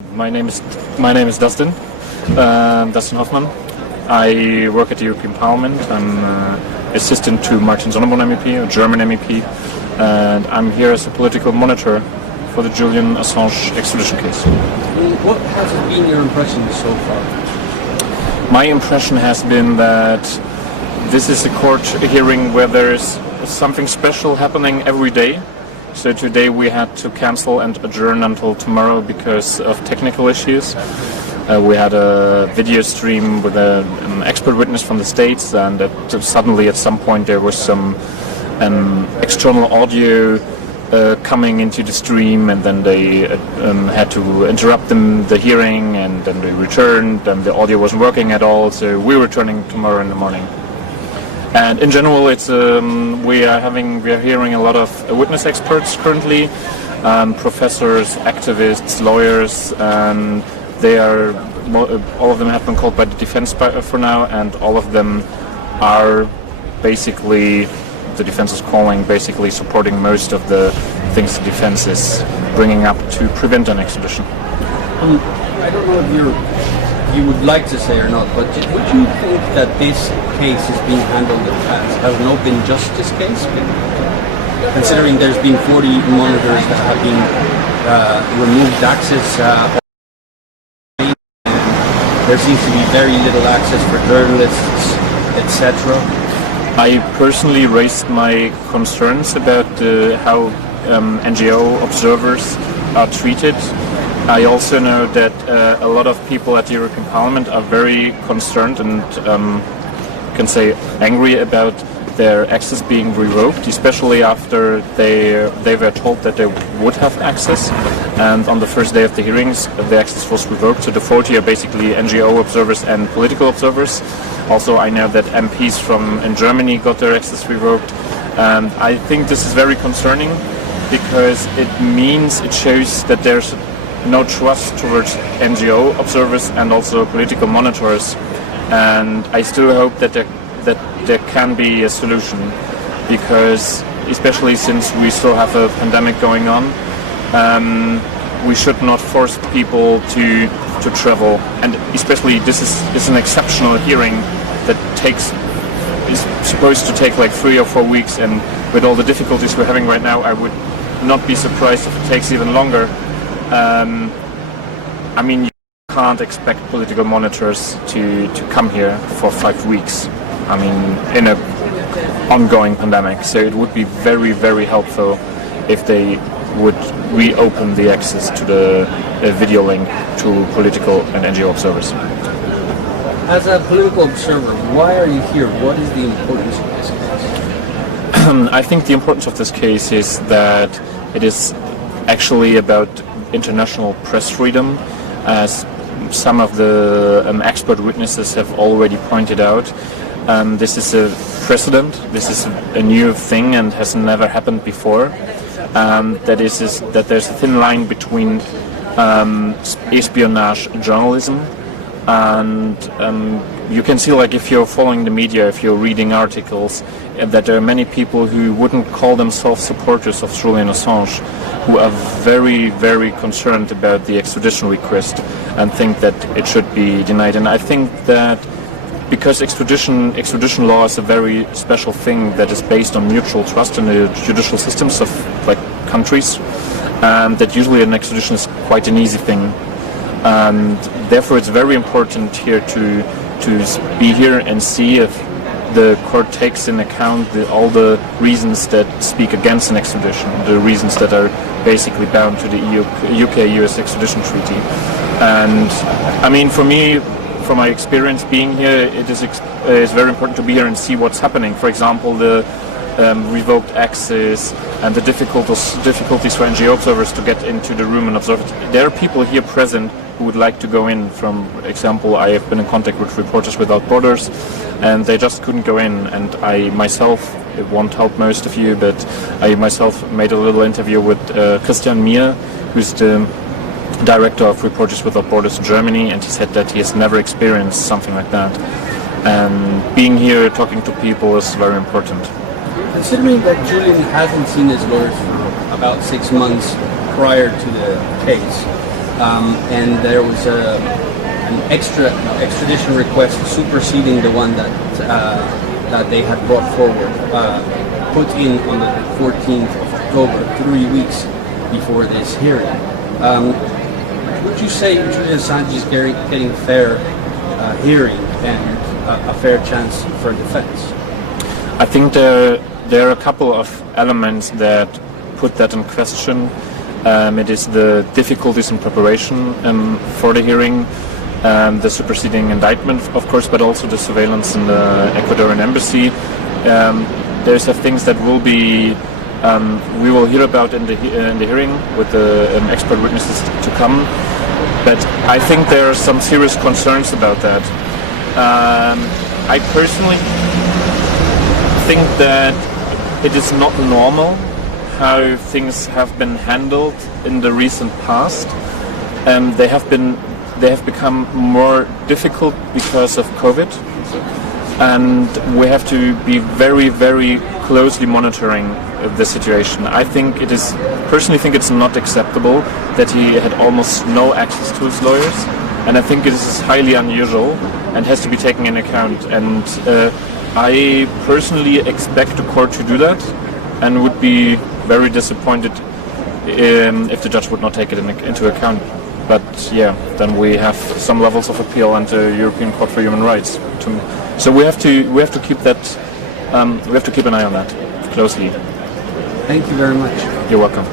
My name is Dustin. Dustin Hoffman. I work at the European Parliament. I'm assistant to Martin Sonneborn MEP, a German MEP, and I'm here as a political monitor for the Julian Assange extradition case. What has been your impression so far? My impression has been that this is a court hearing where there's something special happening every day. So today we had to cancel and adjourn until tomorrow because of technical issues. We had a video stream with an expert witness from the States, and suddenly at some point there was some external audio coming into the stream, and then they had to interrupt the hearing, and then they returned, and the audio wasn't working at all, so we're returning tomorrow in the morning. And in general, it's we are hearing a lot of witness experts currently, professors, activists, lawyers, and they are all of them have been called by the defense for now, and all of them are basically, the defense is calling, basically supporting most of the things the defense is bringing up to prevent an extradition. I don't know if you would like to say or not, but would you think that this case is being handled as an open justice case? Considering there's been 40 monitors that have been removed access, there seems to be very little access for journalists, etc. I personally raised my concerns about how NGO observers are treated. I also know that a lot of people at the European Parliament are very concerned and can say angry about their access being revoked, especially after they were told that they would have access, and on the first day of the hearings the access was revoked. So the 40 are basically NGO observers and political observers. Also, I know that MPs in Germany got their access revoked, and I think this is very concerning because it shows that there's no trust towards NGO observers and also political monitors, and I still hope that there can be a solution, because especially since we still have a pandemic going on, we should not force people to travel, and especially this is an exceptional hearing that is supposed to take like 3 or 4 weeks, and with all the difficulties we're having right now, I would not be surprised if it takes even longer. I mean, you can't expect political monitors to come here for 5 weeks. I mean, in an ongoing pandemic. So it would be very, very helpful if they would reopen the access to the video link to political and NGO observers. As a political observer, why are you here? What is the importance of this case? I think the importance of this case is that it is actually about international press freedom, as some of the expert witnesses have already pointed out. This is a precedent, this is a new thing and has never happened before. That there's a thin line between espionage journalism, and you can see, like, if you're following the media, if you're reading articles, that there are many people who wouldn't call themselves supporters of Julian Assange, who are very, very concerned about the extradition request and think that it should be denied. And I think that because extradition law is a very special thing that is based on mutual trust in the judicial systems of countries, that usually an extradition is quite an easy thing. And therefore it's very important here to be here and see if the court takes in account all the reasons that speak against an extradition, the reasons that are basically bound to the UK-US extradition treaty. And I mean, for me, from my experience being here, it is very important to be here and see what's happening. For example, the revoked access and the difficulties for NGO observers to get into the room and observe it. There are people here present who would like to go in. For example, I have been in contact with Reporters Without Borders, and they just couldn't go in. And I myself, it won't help most of you, but I myself made a little interview with Christian Mier, who's the director of Reporters Without Borders in Germany, and he said that he has never experienced something like that. And being here, talking to people is very important. Considering that Julian hasn't seen his lawyers for about 6 months prior to the case, and there was an extradition request superseding the one that they had brought forward, put in on the 14th of October, 3 weeks before this hearing. Would you say Julian Assange is getting fair hearing and a fair chance for defense? I think there are a couple of elements that put that in question. It is the difficulties in preparation for the hearing, the superseding indictment, of course, but also the surveillance in the Ecuadorian embassy. There's things that will be we will hear about in the hearing with the expert witnesses to come. But I think there are some serious concerns about that. I personally think that it is not normal how things have been handled in the recent past. They have become more difficult because of COVID, and we have to be very, very closely monitoring the situation. I personally think it's not acceptable that he had almost no access to his lawyers, and I think it is highly unusual and has to be taken into account. And I personally expect the court to do that, and would be very disappointed if the judge would not take it into account. But yeah, then we have some levels of appeal and the European Court for Human Rights. So we have to keep that. We have to keep an eye on that closely. Thank you very much. You're welcome.